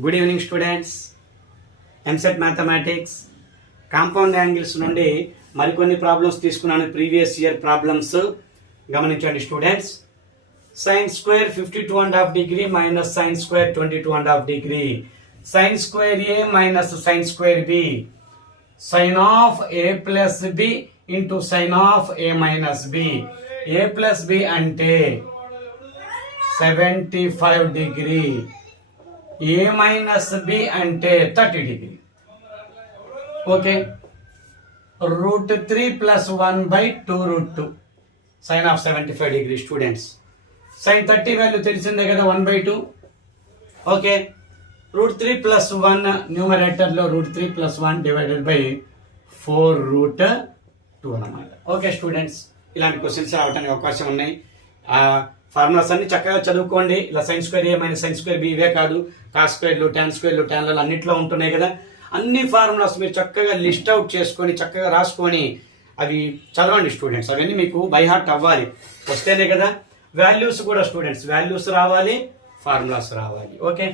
Good evening students. EAMCET mathematics compound angles నుండి మరికొన్ని problems తీసుకున్నాను. ప్రీవియస్ ఇయర్ ప్రాబ్లమ్స్ గమనించండి students. sin square 52.5 degree minus sin square 22.5 degree, sin square a minus sin square b, sin of a plus b into sin of a minus b. a plus b అంటే 75 degree, a minus b అంటే 30 degree. Okay, √3 plus 1 by 2 √2 sin of 75 degree students. sin 30 value తెలిసిందే కదా, 1/2. Okay, √3 plus 1 numerator లో √3 plus 1 divided by 4√2 అన్నమాట. Okay students, ఇలాంటి questions రావడానికి అవకాశం ఉన్నాయి. ఫార్ములాస్ అన్ని చక్కగా చదువుకోండి. ఇలా sin square a minus sin square b ఇవే కాదు, cos స్క్వేర్లు tan స్క్వేర్లు tan లు అన్నిట్లో ఉంటున్నాయి కదా. అన్ని ఫార్ములాస్ మీరు చక్కగా లిస్ట్ అవుట్ చేసుకొని చక్కగా రాసుకొని అవి చదవండి స్టూడెంట్స్. అవన్నీ మీకు బై హార్ట్ అవ్వాలి, వస్తేనే కదా. వాల్యూస్ కూడా స్టూడెంట్స్, వాల్యూస్ రావాలి, ఫార్ములాస్ రావాలి. ఓకే,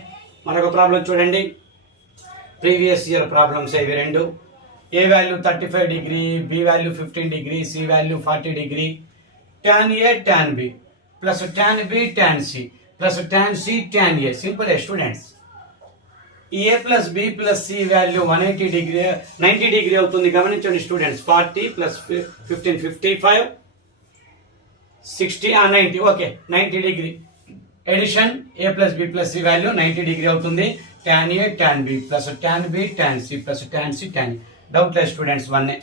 మరొక ప్రాబ్లం చూడండి. ప్రీవియస్ ఇయర్ ప్రాబ్లమ్స్ ఇవి రెండు. A value 35 degree, B value 15 degree, C value 40 degree. tan a tan b plus tan b tan c plus tan c tan a. Simple students. A plus B plus C value 180 degree 90 degree అవుతుంది. గమనించండి students. 40 plus 15 55 60 90. Okay, 90 degree addition ఏ plus B plus C value 90 degree అవుతుంది. tan a tan b plus tan b tan c plus tan c tan a. Doubt లేదు students, 1.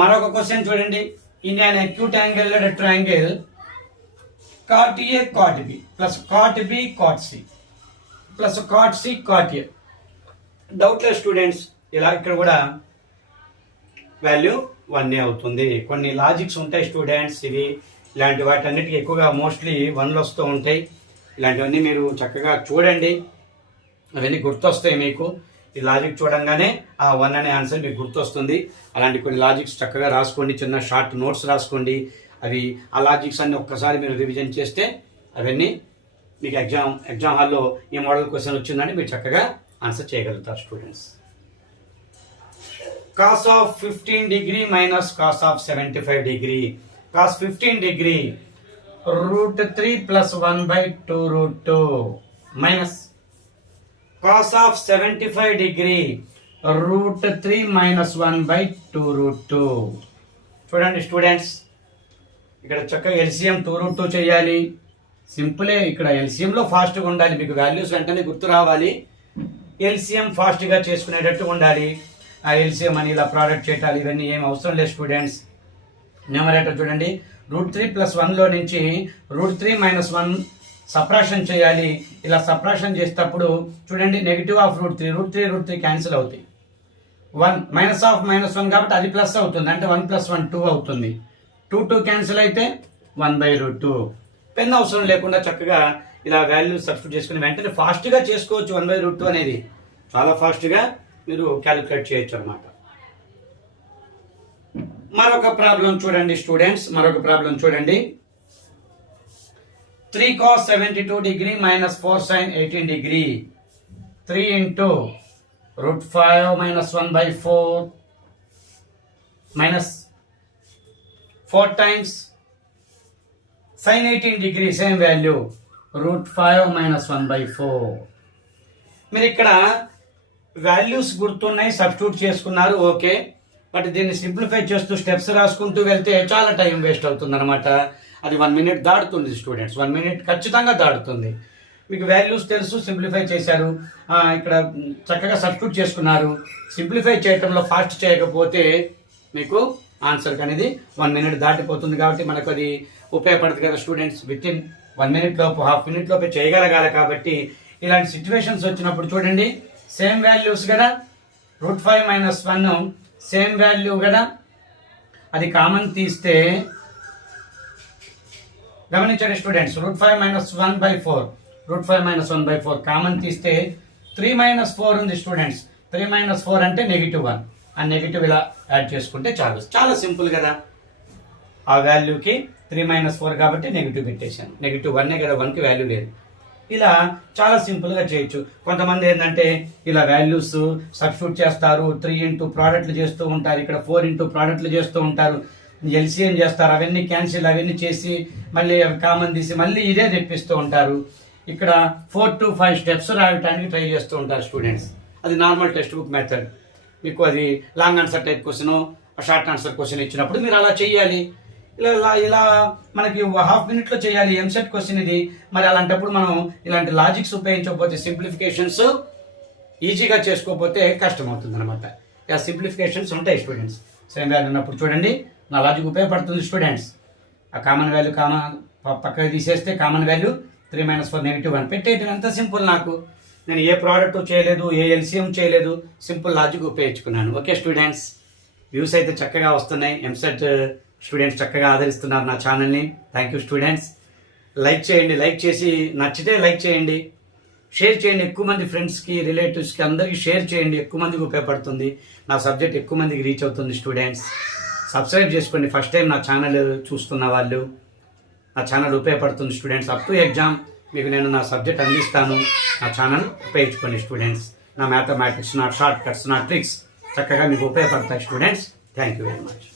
మరొక question చూడండి. In an acute angular triangle cot a cot b plus cot b cot c plus cot c cot a. Doubt లేదు students, ఇలా ఇక్కడ కూడా value 1 అవుతుంది. కొన్ని logics ఉంటాయి స్టూడెంట్స్, ఇవి ఇలాంటి వాటన్నిటికీ ఎక్కువగా మోస్ట్లీ 1లు వస్తూ ఉంటాయి. ఇలాంటివన్నీ మీరు చక్కగా చూడండి, అవన్నీ గుర్తొస్తాయి మీకు. ఈ లాజిక్ చూడంగానే ఆ 1 అనే ఆన్సర్ మీకు గుర్తొస్తుంది. అలాంటి కొన్ని లాజిక్స్ చక్కగా రాసుకోండి, చిన్న షార్ట్ నోట్స్ రాసుకోండి. అవి ఆ లాజిక్స్ అన్ని ఒక్కసారి మీరు రివిజన్ చేస్తే అవన్నీ మీకు ఎగ్జామ్ హాల్లో ఈ మోడల్ క్వశ్చన్ వచ్చిందని మీరు చక్కగా ఆన్సర్ చేయగలుగుతారు students. cos of 15 degree minus cos of 75 degree. cos 15 degree √3 plus 1 by 2 √2 minus cos of 75 degree √3 minus 1 by 2 √2. చూడండి స్టూడెంట్స్, ఇక్కడ చక్కగా ఎల్సిఎం 2 √2 చేయాలి. సింపులే. ఇక్కడ ఎల్సిఎంలో ఫాస్ట్గా ఉండాలి, మీకు వాల్యూస్ వెంటనే గుర్తు రావాలి. ఎల్సిఎం ఫాస్ట్గా చేసుకునేటట్టు ఉండాలి. ఆ ఎల్సిఎం అని ఇలా ప్రోడక్ట్ చేయటాలు ఇవన్నీ ఏం అవసరం లేదు స్టూడెంట్స్. న్యూమరేటర్ చూడండి, √3 plus 1లో నుంచి √3 minus 1 సప్రాషన్ చేయాలి. ఇలా సప్రాషన్ చేసేటప్పుడు చూడండి, నెగిటివ్ ఆఫ్ √3 క్యాన్సిల్ అవుతాయి. 1 మైనస్ ఆఫ్ -1 కాబట్టి అది ప్లస్ అవుతుంది, అంటే 1 + 1 2 అవుతుంది. 2 క్యాన్సిల్ అయితే 1/√2. పెన్ అవసరం లేకుండా చక్కగా ఇలా వాల్యూ సబ్స్టిట్యూట్ చేసుకుని వెంటనే ఫాస్ట్గా చేసుకోవచ్చు. 1/√2 అనేది చాలా ఫాస్ట్గా మీరు క్యాలిక్యులేట్ చేయొచ్చు అనమాట. మరొక ప్రాబ్లం చూడండి స్టూడెంట్స్, మరొక ప్రాబ్లం చూడండి. 3 cos 72 degree minus 4 sin 18 degree. 3 into √5 minus 1/4 minus 4 times sin 18 degree same value √5 minus 1/4. మీరు ఇక్కడ వాల్యూస్ గుర్తున్నాయి, సబ్స్టిట్యూట్ చేసుకున్నారు, ఓకే. బట్ దీన్ని సింప్లిఫై చేస్తూ స్టెప్స్ రాసుకుంటూ వెళ్తే చాలా టైం వేస్ట్ అవుతుంది అనమాట. అది 1 minute దాడుతుంది స్టూడెంట్స్, 1 minute ఖచ్చితంగా దాడుతుంది. మీకు వాల్యూస్ తెలుసు, సింప్లిఫై చేశారు, ఇక్కడ చక్కగా సబ్స్టిట్యూట్ చేసుకున్నారు. సింప్లిఫై చేయడంలో ఫాస్ట్ చేయకపోతే మీకు ఆన్సర్ అనేది 1 minute దాటిపోతుంది. కాబట్టి మనకు అది ఉపయోగపడుతుంది కదా స్టూడెంట్స్. విత్ ఇన్ 1 minute లోపు, హాఫ్ మినిట్ లోపే చేయగలగాలి. కాబట్టి ఇలాంటి సిచ్యువేషన్స్ వచ్చినప్పుడు చూడండి, సేమ్ వాల్యూస్ కదా, √5 minus 1 సేమ్ వాల్యూ కదా, అది కామన్ తీస్తే గమనించండి స్టూడెంట్స్. √5 minus 1/4 కామన్ తీస్తే 3 minus 4 ఉంది స్టూడెంట్స్. 3 minus 4 అంటే -1. ఆ నెగిటివ్ ఇలా యాడ్ చేసుకుంటే చాలు, చాలా సింపుల్ కదా. ఆ వాల్యూకి 3 - 4 కాబట్టి నెగిటివ్ పెట్టేశాను. -1 కదా, 1కి వాల్యూ లేదు. ఇలా చాలా సింపుల్గా చేయొచ్చు. కొంతమంది ఏంటంటే ఇలా వాల్యూస్ సబ్స్టిట్యూట్ చేస్తారు, 3 ఇంటూ ప్రోడక్ట్లు చేస్తూ ఉంటారు, ఇక్కడ 4 ఇంటూ ప్రోడక్ట్లు చేస్తూ ఉంటారు, ఎల్సిఎం చేస్తారు, అవన్నీ క్యాన్సిల్ అవన్నీ చేసి మళ్ళీ అవి కామన్ తీసి మళ్ళీ ఇదే తెప్పిస్తూ ఉంటారు. ఇక్కడ 4 to 5 స్టెప్స్ రాయడానికి ట్రై చేస్తూ ఉంటారు స్టూడెంట్స్. అది నార్మల్ టెక్స్ట్ బుక్ మెథడ్. మీకు అది long answer type question, short answer question ఇచ్చినప్పుడు మీరు అలా చేయాలి. ఇలా మనకి హాఫ్ మినిట్లో చేయాలి ఎంసెట్ క్వశ్చన్ ఇది. మరి అలాంటప్పుడు మనం ఇలాంటి లాజిక్స్ ఉపయోగించకపోతే, సింప్లిఫికేషన్స్ ఈజీగా చేసుకోకపోతే కష్టం అవుతుంది అనమాట. ఇలా సింప్లిఫికేషన్స్ ఉంటాయి స్టూడెంట్స్. సేమ్ వాల్యూ ఉన్నప్పుడు చూడండి నా లాజిక్ ఉపయోగపడుతుంది స్టూడెంట్స్. ఆ కామన్ వాల్యూ పక్కకి తీసేస్తే కామన్ వాల్యూ 3 - 4 -1 పెట్టేయటం ఎంత సింపుల్. నాకు నేను ఏ ప్రోడక్ట్ చేయలేదు, ఏ ఎల్సిఎం చేయలేదు, సింపుల్ లాజిక్ ఉపయోగించుకున్నాను. ఓకే స్టూడెంట్స్, వ్యూస్ అయితే చక్కగా వస్తున్నాయి. ఎంసెట్ స్టూడెంట్స్ చక్కగా ఆదరిస్తున్నారు నా ఛానల్ని. Thank you students. లైక్ చేయండి, లైక్ చేసి నచ్చితే లైక్ చేయండి, షేర్ చేయండి, ఎక్కువ మంది ఫ్రెండ్స్కి, రిలేటివ్స్కి అందరికీ షేర్ చేయండి. ఎక్కువ మందికి ఉపయోగపడుతుంది, నా సబ్జెక్ట్ ఎక్కువ మందికి రీచ్ అవుతుంది స్టూడెంట్స్. సబ్స్క్రైబ్ చేసుకోండి. ఫస్ట్ టైం నా ఛానల్ చూస్తున్న వాళ్ళు, నా ఛానల్ ఉపయోగపడుతుంది స్టూడెంట్స్. అప్ టు ఎగ్జామ్ మీకు నేను నా సబ్జెక్ట్ అందిస్తాను. నా ఛానల్ ఉపయోగించుకోండి స్టూడెంట్స్. నా మ్యాథమెటిక్స్, నా షార్ట్ కట్స్, నా ట్రిక్స్ చక్కగా మీకు ఉపయోగపడతాయి students. Thank you very much.